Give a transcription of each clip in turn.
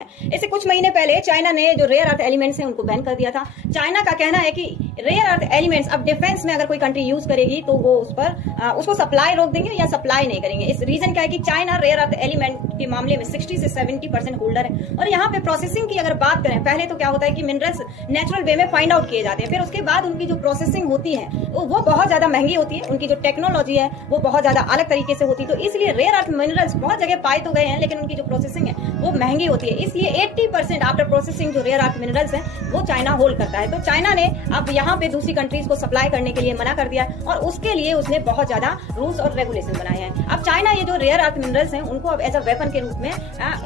इससे कुछ महीने पहले चाइना ने जो रेयर अर्थ एलिमेंट्स हैं उनको बैन कर दिया था। चाइना का कहना है कि रेयर अर्थ एलिमेंट्स अब डिफेंस में अगर कोई कंट्री यूज करेगी तो वो उस पर उसको सप्लाई रोक देंगे या सप्लाई नहीं करेंगे। इस रीजन क्या है कि चाइना रेयर अर्थ एलिमेंट के मामले में 60 से 70% होल्डर है। और यहाँ पे प्रोसेसिंग की अगर बात करें, पहले तो क्या होता है कि मिनरल्स नेचुरल वे में फाइंड आउट किए जाते हैं, फिर उसके बाद उनकी जो प्रोसेसिंग होती है वो बहुत ज्यादा महंगी होती है। उनकी जो टेक्नोलॉजी है वो बहुत ज्यादा अलग तरीके से होती है। तो इसलिए रेयर अर्थ मिनरल्स बहुत जगह पाए तो गए हैं, लेकिन उनकी जो प्रोसेसिंग है वो महंगी होती है। इसलिए 80% आफ्टर प्रोसेसिंग जो रेयर अर्थ मिनरल्स हैं वो चाइना होल्ड करता है। तो चाइना ने अब यहाँ पे दूसरी कंट्रीज को सप्लाई करने के लिए मना कर दिया है और उसके लिए उसने बहुत ज्यादा रूल्स और रेगुलेशन बनाए हैं। अब चाइना ये जो रेयर अर्थ मिनरल्स हैं उनको अब एज अ वेपन के रूप में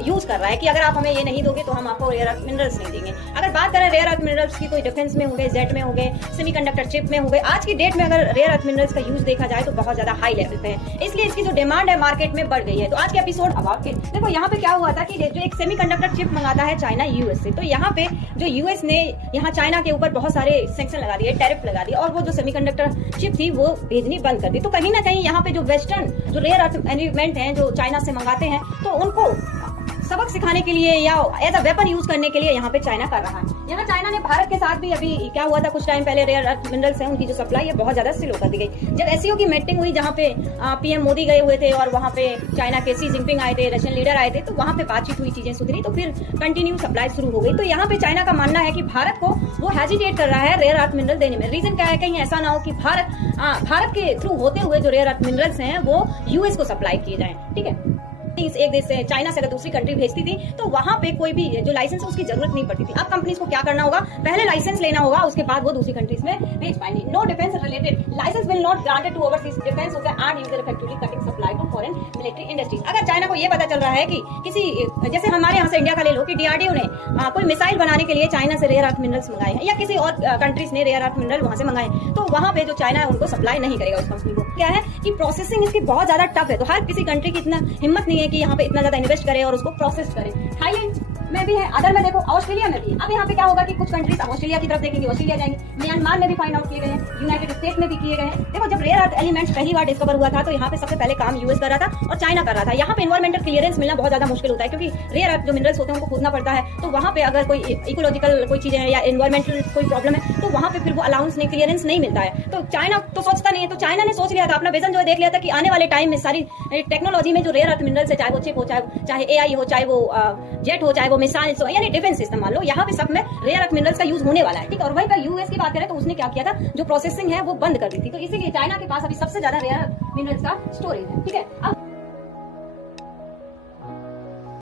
यूज कर रहा है कि अगर आप हमें ये नहीं दोगे तो हम आपको रेयर अर्थ मिनरल्स नहीं देंगे। अगर बात करें रेयर अर्थ मिनरल्स की, तो डिफेंस में हो गए, जेट में हो गए, सेमीकंडक्टर चिप में हो गए, आज की डेट में अगर रेयर अर्थ मिनरल्स का यूज देखा जाए तो बहुत ज्यादा हाई लेवल पे है। इसलिए इसकी जो डिमांड है मार्केट में बढ़ गई है। तो आज के एपिसोड अबाउट के देखो, यहाँ पे क्या हुआ था कि जो एक सेमीकंडक्टर चिप मंगाता है चाइना यूएस से, तो यहाँ पे जो यूएस ने यहाँ चाइना के ऊपर बहुत सारे सैंक्शन लगा दिए, टैरिफ लगा दिया, और वो जो सेमीकंडक्टर चिप थी वो भेजनी बंद कर दी। तो कहीं ना कहीं यहाँ पे जो वेस्टर्न जो रेयर अर्थ एलिमेंट हैं जो चाइना से मंगाते हैं, तो उनको सबक सिखाने के लिए या एज अ वेपन यूज करने के लिए यहाँ पे चाइना कर रहा है। यहाँ चाइना ने भारत के साथ भी अभी क्या हुआ था कुछ टाइम पहले, रेयर अर्थ मिनरल्स हैं उनकी जो सप्लाई है बहुत ज्यादा स्लो कर दी गई। जब एससीओ की मीटिंग हुई जहाँ पे पीएम मोदी गए हुए थे और वहाँ पे चाइना के शी जिनपिंग आए थे, रशियन लीडर आए थे, तो वहाँ पे बातचीत हुई, चीजें सुधरी, तो फिर कंटिन्यू सप्लाई शुरू हो गई। तो यहाँ पे चाइना का मानना है कि भारत को वो हेजिटेट कर रहा है रेयर अर्थ मिनरल देने में। रीजन क्या है, कहीं ऐसा ना हो कि भारत के थ्रू होते हुए जो रेयर अर्थ मिनरल्स हैं वो यूएस को सप्लाई किए जाए। ठीक है, एक देश से चाइना से अगर दूसरी कंट्री भेजती थी तो वहां पे कोई भी जो लाइसेंस है उसकी जरूरत नहीं पड़ती थी। अब कंपनीज को क्या करना होगा, पहले लाइसेंस लेना होगा, उसके बाद वो दूसरी कंट्रीज में भेज पाएंगे। No defence related licence will not granted to overseas defence end user effectively cutting supply to foreign military industries. अगर चाइना को ये पता चल रहा है कि किसी जैसे हमारे यहाँ से इंडिया का ले लो कि डीआरडीओ ने कोई मिसाइल बनाने के लिए चाइना से रेयर अर्थ मिनरल्स मंगाए हैं या किसी और कंट्रीज ने रेयर अर्थ मिनरल वहां से मंगाए, तो वहां पे जो चाइना है उनको सप्लाई नहीं करेगा उस कंपनी को। क्या है कि प्रोसेसिंग इसकी बहुत ज्यादा टफ है, तो हर किसी कंट्री की इतना हिम्मत नहीं है कि यहाँ पे इतना ज्यादा इन्वेस्ट करे और उसको प्रोसेस करे। थाईलैंड में भी है, अदर में देखो, ऑस्ट्रेलिया में भी है। अब यहाँ पे क्या होगा कि कुछ कंट्रीज ऑस्ट्रेलिया की तरफ देखेंगे, ऑस्ट्रेलिया जाएंगे, म्यांमार में भी फाइंड आउट किए गए हैं, यूनाइटेड स्टेट्स में भी किए गए हैं। देखो, जब रेयर अर्थ एलिमेंट्स पहली बार डिस्कवर हुआ था तो यहाँ पे सबसे पहले काम यूएस कर रहा था और चाइना कर रहा था। यहाँ पे एनवायरमेंटल क्लियरेंस मिलना बहुत ज्यादा मुश्किल होता है, क्योंकि रेयर अर्थ जो मिनरल्स होते हैं उनको खोदना पड़ता है। तो वहाँ पे अगर कोई इकोलॉजिकल कोई चीजें है या एनवायरमेंटल कोई प्रॉब्लम है तो वहाँ पे फिर वो अलाउंस नहीं, क्लियरेंस नहीं मिलता है। तो चाइना तो सोचता नहीं है, तो चाइना ने सोच लिया था, अपना विजन जो है देख लिया था कि आने वाले टाइम में सारी टेक्नोलॉजी में जो रेयर अर्थ मिनरल्स है, चाहे वो चिप हो, चाहे एआई हो, चाहे वो जेट हो, चाहे वो मिसाइल्स हो, यानी डिफेंस सिस्टम मान लो, यहाँ पे सब में रेयर अर्थ मिनरल्स का यूज होने वाला है। ठीक है, और वहीं पर यूएस की बात करें तो उसने क्या किया था, जो प्रोसेसिंग है वो बंद कर दी थी। तो इसीलिए चाइना के पास अभी सबसे ज्यादा रेयर अर्थ मिनरल्स का स्टोरेज है। ठीक है, अब